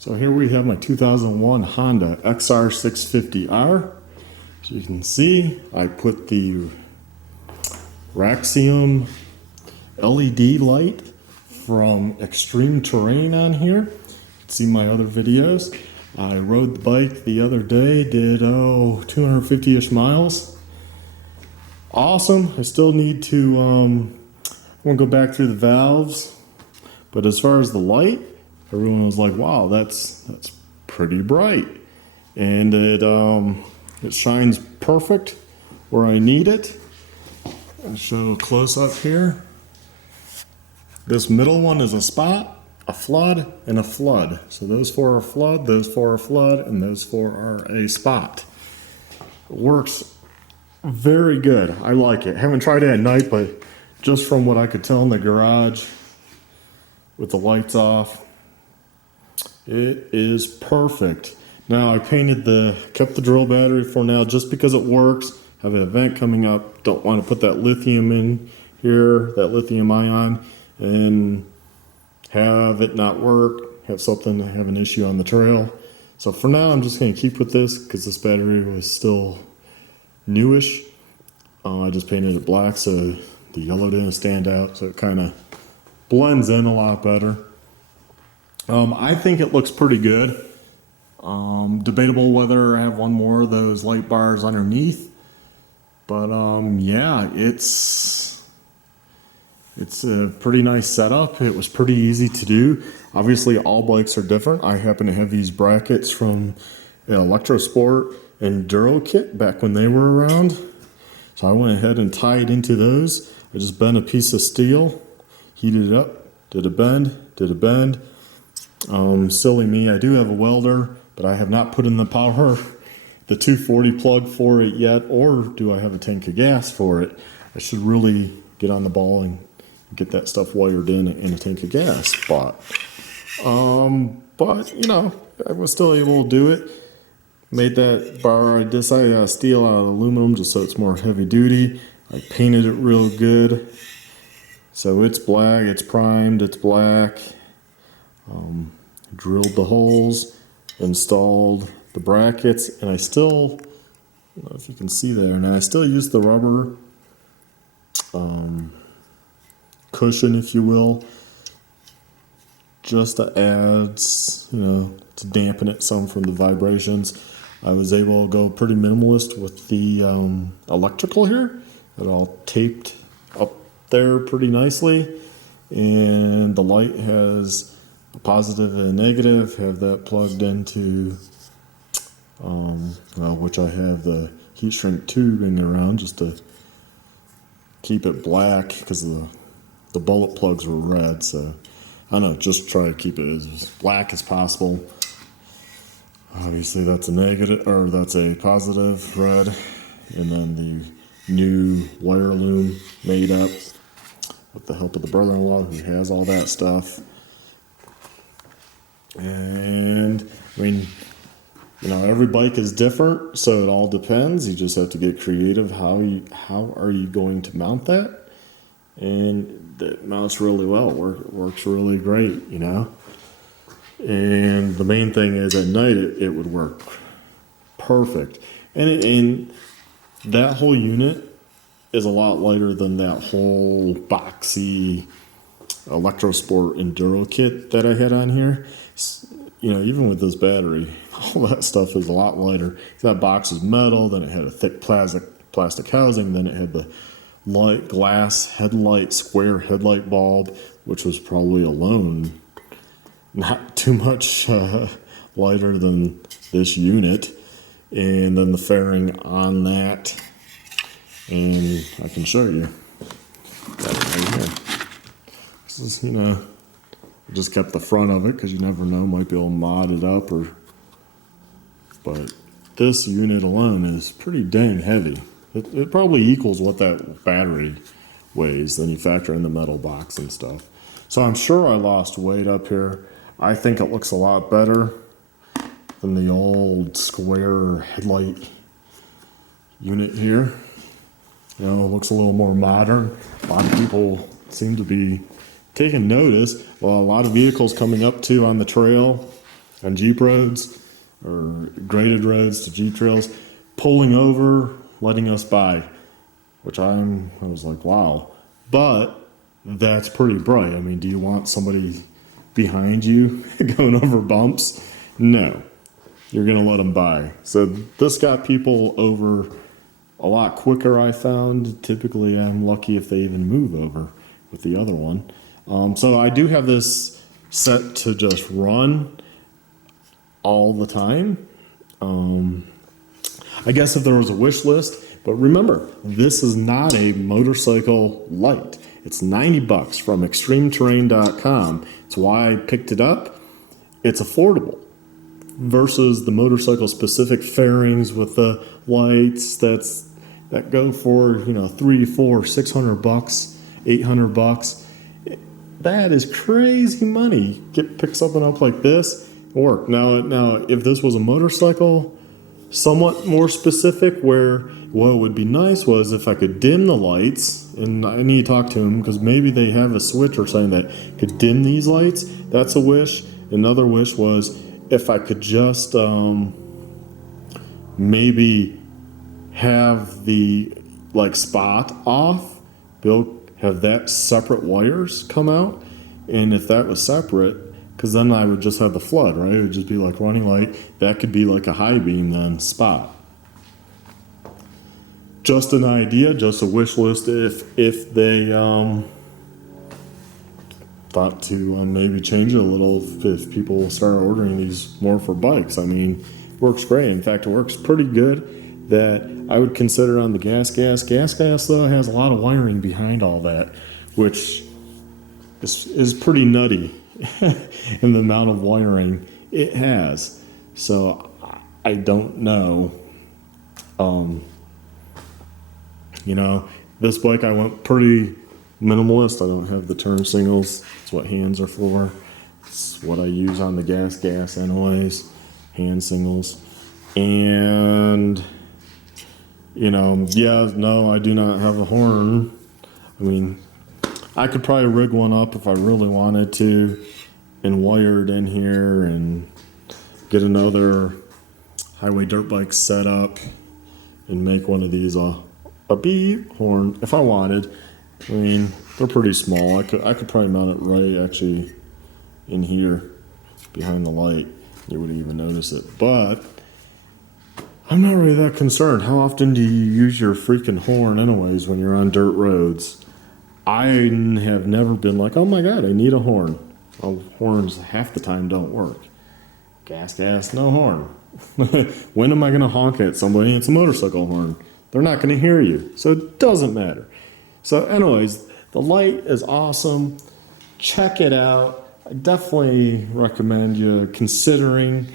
So here we have my 2001 Honda XR650R. As you can see, I put the Raxiom LED light from ExtremeTerrain on here. You can see my other videos. I rode the bike the other day, did 250-ish miles. Awesome. I still need to, I want to go back through the valves, but as far as the light, everyone was like, wow, that's pretty bright. And it shines perfect where I need it. I'll show a close up here. This middle one is a spot, a flood, and a flood. So those four are flood, those four are flood, and those four are a spot. It works very good. I like it. Haven't tried it at night, but just from what I could tell in the garage with the lights off, it is perfect. Now I kept the drill battery for now just because it works. Have an event coming up. Don't want to put that lithium in here, that lithium ion, and have it not work, have an issue on the trail. So for now I'm just going to keep with this because this battery was still newish. I just painted it black so the yellow didn't stand out, so it kind of blends in a lot better. I think it looks pretty good. Debatable whether I have one more of those light bars underneath, but yeah, it's a pretty nice setup. It was pretty easy to do. Obviously all bikes are different. I happen to have these brackets from Electrosport and Duro Kit back when they were around, so I went ahead and tied into those. I just bent a piece of steel, heated it up, did a bend. Silly me, I do have a welder, but I have not put in the 240 plug for it yet, or do I have a tank of gas for it? I should really get on the ball and get that stuff wired in a tank of gas spot. But, you know, I was still able to do it. Made that bar, I decided steel out of aluminum just so it's more heavy duty. I painted it real good. So it's black, it's primed, it's black. Drilled the holes, installed the brackets, and I still, I don't know if you can see there, and I still use the rubber cushion, if you will, just to add, you know, to dampen it some from the vibrations. I was able to go pretty minimalist with the electrical here. It all taped up there pretty nicely, and the light has a positive and a negative. Have that plugged into, which I have the heat shrink tubing around just to keep it black because the bullet plugs were red. So I don't know, just try to keep it as black as possible. Obviously that's a negative, or that's a positive red, and then the new wire loom made up with the help of the brother-in-law who has all that stuff. And I mean, you know, every bike is different, so it all depends. You just have to get creative. How are you going to mount that? And that mounts really well. Works really great, you know. And the main thing is at night it would work perfect. And that whole unit is a lot lighter than that whole boxy Electrosport Enduro kit that I had on here. You know, even with this battery, all that stuff is a lot lighter. That box is metal, then it had a thick plastic housing, then it had the light glass headlight, square headlight bulb, which was probably alone not too much lighter than this unit. And then the fairing on that, and I can show you that right here. This is, you know, I just kept the front of it because you never know, might be able to mod it up, but this unit alone is pretty dang heavy. It probably equals what that battery weighs. Then you factor in the metal box and stuff. So I'm sure I lost weight up here. I think it looks a lot better than the old square headlight unit here. You know, it looks a little more modern. A lot of people seem to be taking notice. Well, a lot of vehicles coming up too on the trail on Jeep roads or graded roads to Jeep trails, pulling over, letting us by, which I was like, wow. But that's pretty bright. I mean, do you want somebody behind you going over bumps? No, you're going to let them by. So this got people over a lot quicker, I found. Typically, I'm lucky if they even move over with the other one. So I do have this set to just run all the time. I guess if there was a wish list, but remember, this is not a motorcycle light. It's $90 from ExtremeTerrain.com. It's why I picked it up. It's affordable versus the motorcycle specific fairings with the lights that go for, $300, $400, $600, $800. That is crazy money. Pick something up like this, work. Now, if this was a motorcycle, somewhat more specific, where what would be nice was if I could dim the lights, and I need to talk to them because maybe they have a switch or something that could dim these lights. That's a wish. Another wish was if I could just maybe have the spot off, have that separate wires come out, and if that was separate, because then I would just have the flood, right? It would just be like running light. That could be like a high beam then spot. Just an idea, just a wish list if they thought to maybe change it a little, if people start ordering these more for bikes. I mean, works great. In fact, it works pretty good. That I would consider on the gas. Gas, though, has a lot of wiring behind all that, which is pretty nutty in the amount of wiring it has. So I don't know. This bike I went pretty minimalist. I don't have the turn signals. It's what hands are for. It's what I use on the gas anyways. Hand signals. And no, I do not have a horn. I mean, I could probably rig one up if I really wanted to and wire it in here and get another highway dirt bike set up and make one of these a beep horn if I wanted. I mean, they're pretty small. I could probably mount it right actually in here behind the light. You wouldn't even notice it. But I'm not really that concerned. How often do you use your freaking horn anyways when you're on dirt roads? I have never been like, oh my God, I need a horn. Well, horns half the time don't work. Gas, no horn. When am I going to honk at somebody? It's a motorcycle horn. They're not going to hear you. So it doesn't matter. So anyways, the light is awesome. Check it out. I definitely recommend you considering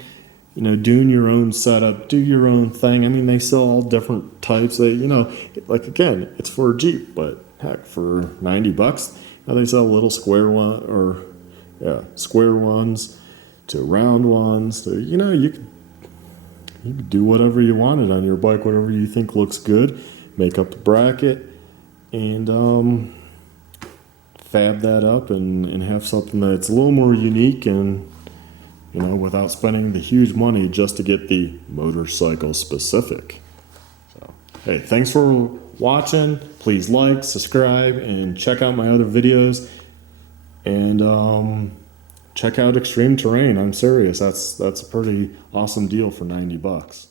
doing your own setup, do your own thing. I mean, they sell all different types. They, again, it's for a Jeep, but heck, for $90, now they sell little square ones to round ones. To, you could do whatever you wanted on your bike, whatever you think looks good. Make up the bracket and fab that up and have something that's a little more unique and without spending the huge money just to get the motorcycle specific. So, hey, thanks for watching. Please like, subscribe, and check out my other videos. And check out ExtremeTerrain. I'm serious. That's a pretty awesome deal for $90.